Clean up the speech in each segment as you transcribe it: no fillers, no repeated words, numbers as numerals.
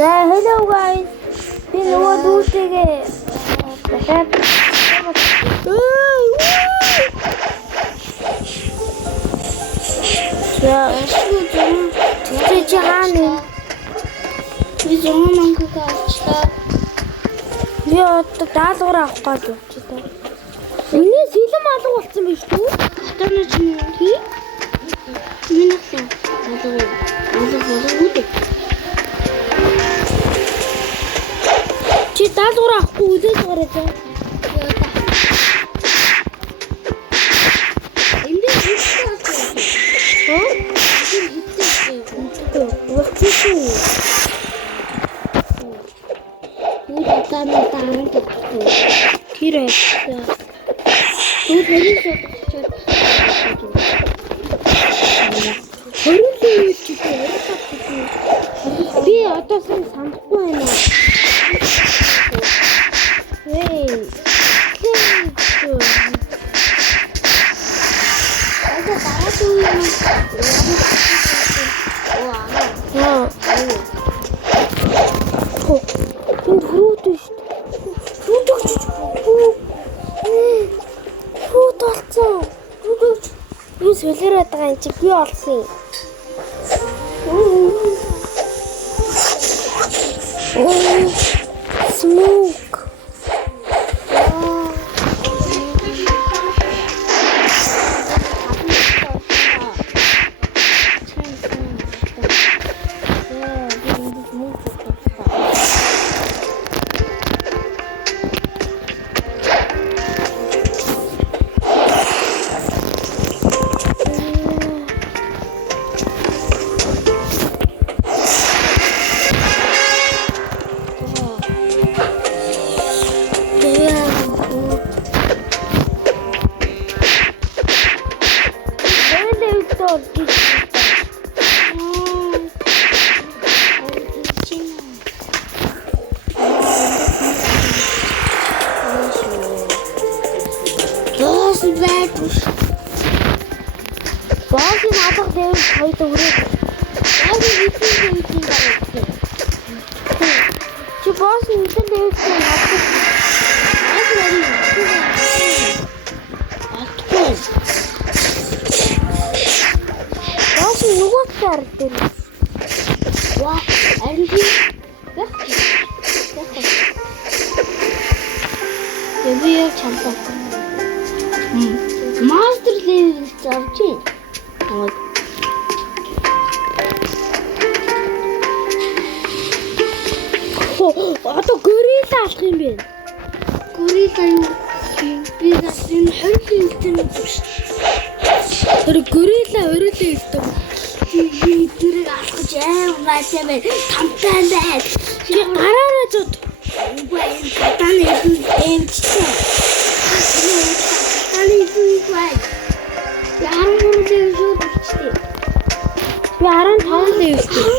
Hello guys. Би нөгөө дүүтэйгээ дахиад Би зам мангага авчлаа. Би одоо даалгавар авах гэж байна. Миний сэлэм алга болсон биш үү? Хатаны чинь тий? Миний хэн алга. Чи даалгавар авахгүй үлээж гараад. Энд хийсэн. Би одоо санахгүй байна. Солиороод байгаа юм чи би олсон юм. Smoke. Баагийн алга дээр хоёул өрөө. Чи баас нэтэн дээр баас нөгөө таар дээр. Ваа, арин. Би яа чамтай. Мастер левел завчи. Одоо горилла алах юм бэ? Горилла юу? Би энэ хоёрын биш. Тэр горилла өрөөлөө ирдэг. Би тэрийг алах гэж байцаа бай. Тамтай бай. Чи гараараа зод. Үгүй энэ таны эмчтэй. Таны үгүй. Яаран мөрөдөө зүгчтэй. Би 15 левел.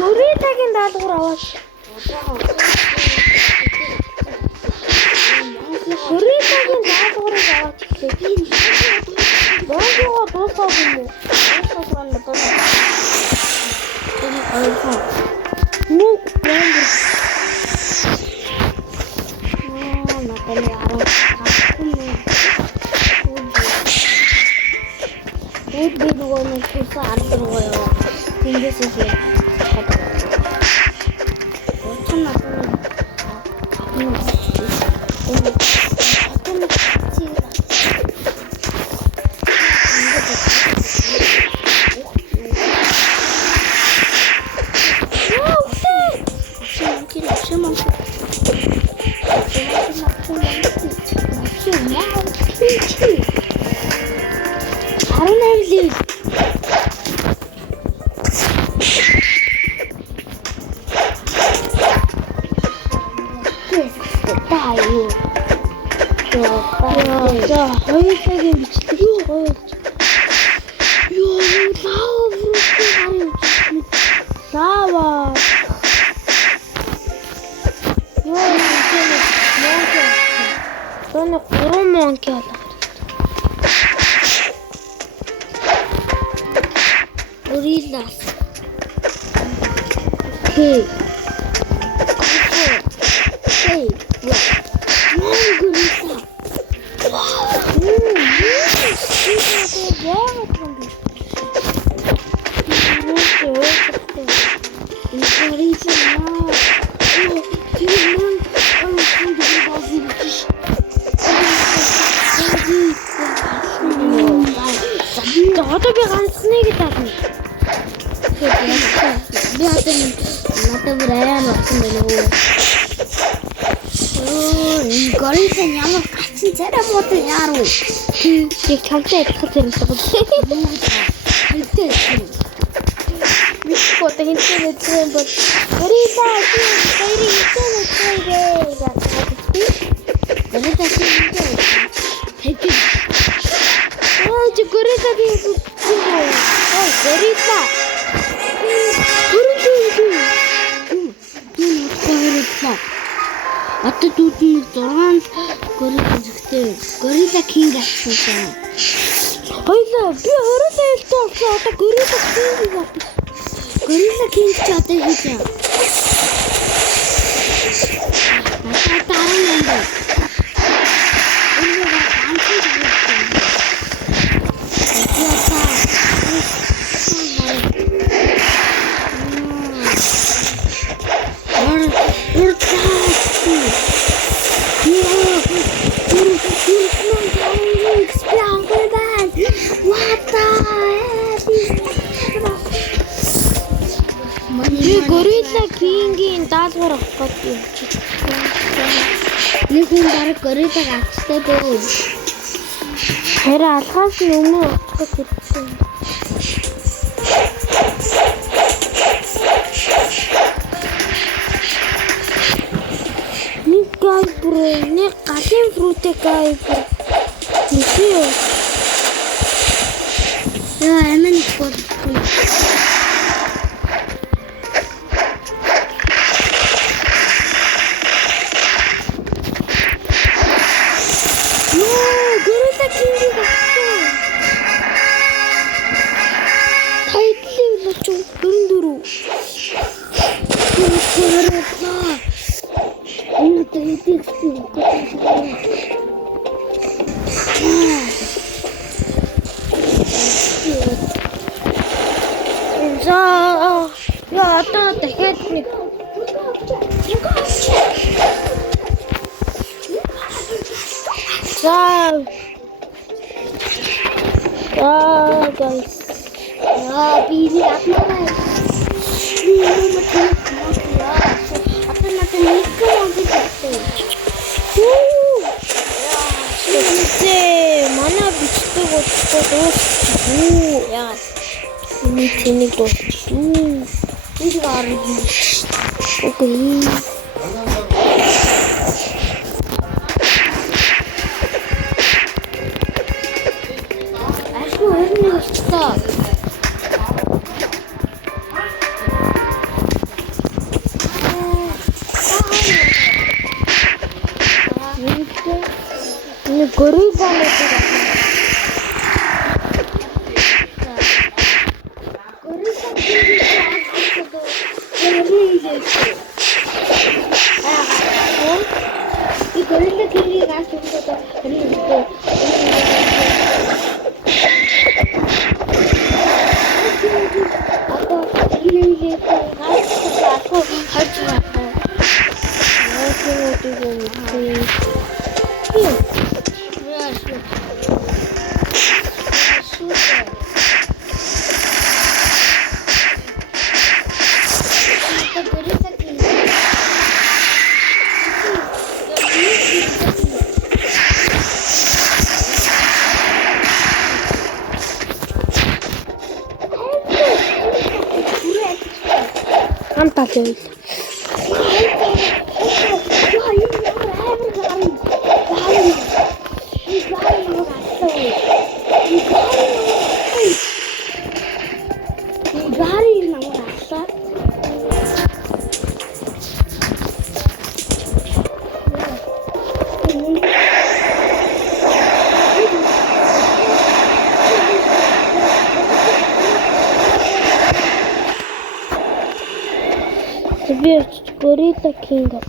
Гориллагийн даалгавар аваад. Гориллагийн даалгаврыг аваад би боогоо дуусах юм уу? Дуусах нь бодоо. Нүг брэнд. Натали араа. Би нөгөө нэг туусаа аргуу юу. Тэндээс их За хоёулаа бичдэг гоё. Ёо, лава. Ёо, Тона 3 монки алга. Гориллас. Окей. Окей. Горилла. Одоо би ганцныг таана. Би одоо надад бүр арай нутсан байна уу. Энэ горилла ямар гацсан царай муутай яаруу. Тэг хамтаа адилхан зэрэг байна. Хэнтэй. Миско та хинтээ мэдсэн бол горилла Ата дүүтний 6 горилла зэгтэй. Горилла кинг гэсэн. Хоёлаа би хориолоо хэлсэн одоо горилла кинг авах. Горилла кинг ч одоо хийж байна. Ата таран юм байна. Энэ ганцхан зүйл. Горилла кингийн даалгавар авах гэж нэг хүн бараг гориллаг авчтай бөө. харин алхаас нь өмнө очих хэрэгтэй. Нэг гайбр, нэг галын фрутэ гайбр. Нисээ. Яа, амин гол. Я одоо дахиад нэг guys. Bibi atmana. Манай бичдэг болохгүй дуусчихгүй. Яагаад? Миний тэнийг дуусчихгүй. Бид гараад юм. Окей. Ашгүй өрнө болчихлоо. Нэг горилла нэг горилла кинг гасчихлоо. хамт аль байл. Би Gorilla King.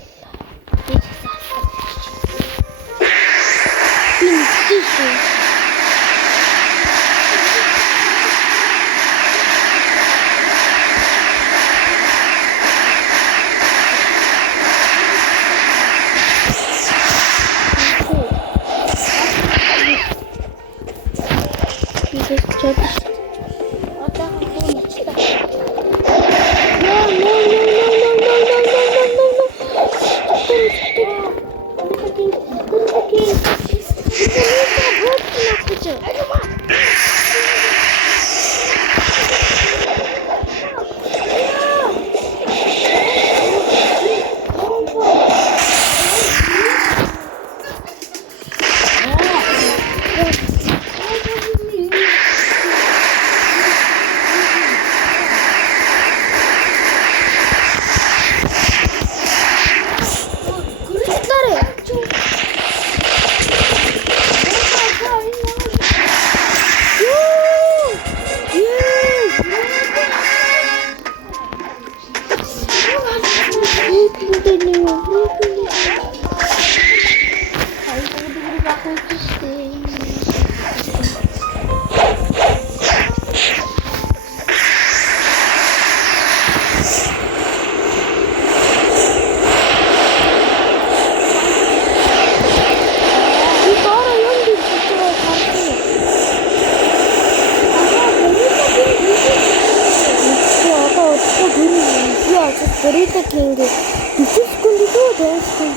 Gorilla King. This is going to do this thing.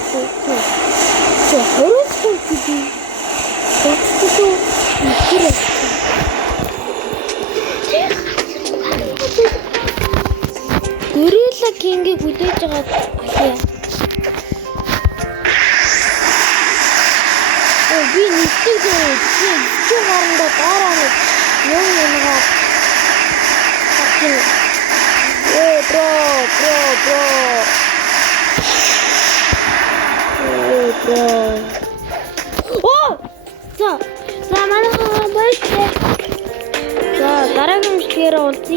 So, how is it going to be? What's to do? Gorilla King-ийг хүлээж байгаа алия. Би нэгтэй гарандаа дараа нэг юмгаа bro. Oh! За манайхаа баярлалаа. За дараагийн мишгээр уулзъя.